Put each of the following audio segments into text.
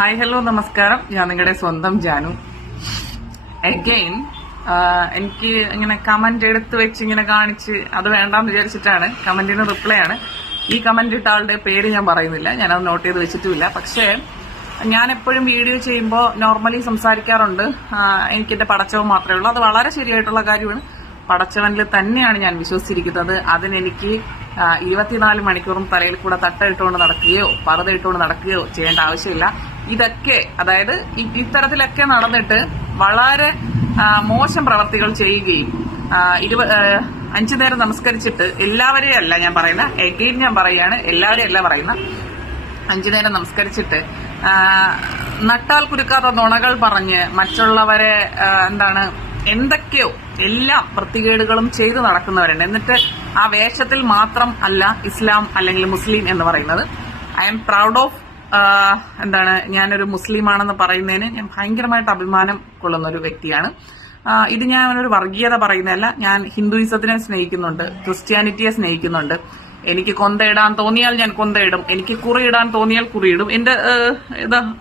Hi hello നമസ്കാരം. ഞാൻ നിങ്ങളുടെ സ്വന്തം ജാനു. അഗെയിൻ എനിക്ക് ഇങ്ങനെ കമന്റ് എടുത്തു വെച്ച് ഇങ്ങനെ കാണിച്ച് അത് വേണ്ടാന്ന് വിചാരിച്ചിട്ടാണ് കമന്റിന് റിപ്ലൈ ആണ്. ഈ കമന്റ് ഇട്ട ആളുടെ പേര് ഞാൻ പറയുന്നില്ല, ഞാനത് നോട്ട് ചെയ്ത് വെച്ചിട്ടുമില്ല. പക്ഷേ ഞാൻ എപ്പോഴും വീഡിയോ ചെയ്യുമ്പോൾ നോർമലി സംസാരിക്കാറുണ്ട്. എനിക്കെന്റെ പടച്ചവൻ മാത്രമേ ഉള്ളൂ. അത് വളരെ ശരിയായിട്ടുള്ള കാര്യമാണ്. പടച്ചവനിൽ തന്നെയാണ് ഞാൻ വിശ്വസിച്ചിരിക്കുന്നത്. അതിനെനിക്ക് 24 മണിക്കൂറും തലയിൽ കൂടെ തട്ടയിട്ടുകൊണ്ട് നടക്കുകയോ പറുത ഇട്ടുകൊണ്ട് നടക്കുകയോ ചെയ്യേണ്ട ആവശ്യമില്ല. ഇതൊക്കെ അതായത് ഇത്തരത്തിലൊക്കെ നടന്നിട്ട് വളരെ മോശം പ്രവർത്തികൾ ചെയ്യുകയും 5 നേരം നമസ്കരിച്ചിട്ട് എല്ലാവരെയും അല്ല ഞാൻ പറയുന്ന, എഗെയിൻ ഞാൻ പറയുകയാണ്, എല്ലാവരെയും അല്ല പറയുന്ന, 5 നേരം നമസ്കരിച്ചിട്ട് നട്ടാൽ കുരുക്കാത്ത നുണകൾ പറഞ്ഞ് മറ്റുള്ളവരെ എന്തൊക്കെയോ എല്ലാ വൃത്തികേടുകളും ചെയ്തു നടക്കുന്നവരുണ്ട്. എന്നിട്ട് ആ വേഷത്തിൽ മാത്രം അല്ല ഇസ്ലാം അല്ലെങ്കിൽ മുസ്ലിം എന്ന് പറയുന്നത്. ഐ എം പ്രൗഡ് ഓഫ് ഞാനൊരു മുസ്ലിമാണെന്ന് പറയുന്നതിന് ഞാൻ ഭയങ്കരമായിട്ട് അഭിമാനം കൊള്ളുന്ന ഒരു വ്യക്തിയാണ്. ഇത് ഞാൻ ഒരു വർഗീയത പറയുന്നതല്ല. ഞാൻ ഹിന്ദുയിസത്തിനെ സ്നേഹിക്കുന്നുണ്ട്, ക്രിസ്ത്യാനിറ്റിയെ സ്നേഹിക്കുന്നുണ്ട്. എനിക്ക് കൊന്തയിടാൻ തോന്നിയാൽ ഞാൻ കൊന്തയിടും, എനിക്ക് കുറിയിടാൻ തോന്നിയാൽ കുറിയിടും. എന്റെ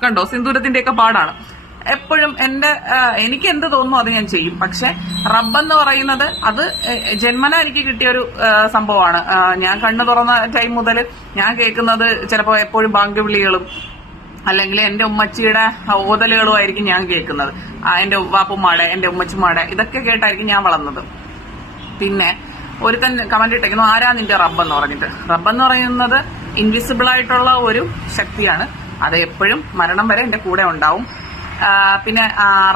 കണ്ടോ സിന്ദൂരത്തിന്റെയൊക്കെ പാടാണ്. എപ്പോഴും എനിക്ക് എന്ത് തോന്നുന്നു അത് ഞാൻ ചെയ്യും. പക്ഷെ റബ്ബെന്ന് പറയുന്നത് അത് ജന്മന എനിക്ക് കിട്ടിയൊരു സംഭവമാണ്. ഞാൻ കണ്ണു തുറന്ന ടൈം മുതൽ ഞാൻ കേൾക്കുന്നത് ചിലപ്പോൾ എപ്പോഴും ബാങ്ക് വിളികളും അല്ലെങ്കിൽ എന്റെ ഉമ്മച്ചിയുടെ ഓതലുകളും ആയിരിക്കും ഞാൻ കേൾക്കുന്നത്. എന്റെ വാപ്പുമാടെ എന്റെ ഉമ്മച്ചിമാടെ ഇതൊക്കെ കേട്ടായിരിക്കും ഞാൻ വളർന്നത്. പിന്നെ ഒരുത്തൻ കമന്റ് ഇട്ടേക്കുന്നു, ആരാ നിന്റെ റബ്ബെന്ന് പറഞ്ഞിട്ട്. റബ്ബെന്ന് പറയുന്നത് ഇൻവിസിബിൾ ആയിട്ടുള്ള ഒരു ശക്തിയാണ്. അത് എപ്പോഴും മരണം വരെ എന്റെ കൂടെ ഉണ്ടാവും. പിന്നെ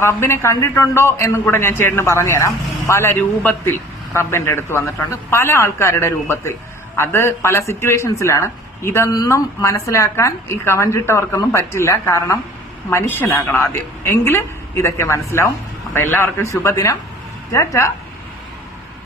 റബ്ബിനെ കണ്ടിട്ടുണ്ടോ എന്നും കൂടെ ഞാൻ ചേട്ടന് പറഞ്ഞുതരാം. പല രൂപത്തിൽ റബ്ബിന്റെ അടുത്ത് വന്നിട്ടുണ്ട്, പല ആൾക്കാരുടെ രൂപത്തിൽ. അത് പല സിറ്റുവേഷൻസിലാണ്. ഇതൊന്നും മനസ്സിലാക്കാൻ ഈ കമന്റ് ഇട്ടവർക്കൊന്നും പറ്റില്ല. കാരണം മനുഷ്യനാകണം ആദ്യം, എങ്കിൽ ഇതൊക്കെ മനസ്സിലാവും. അപ്പൊ എല്ലാവർക്കും ശുഭദിനം. ടാറ്റാ.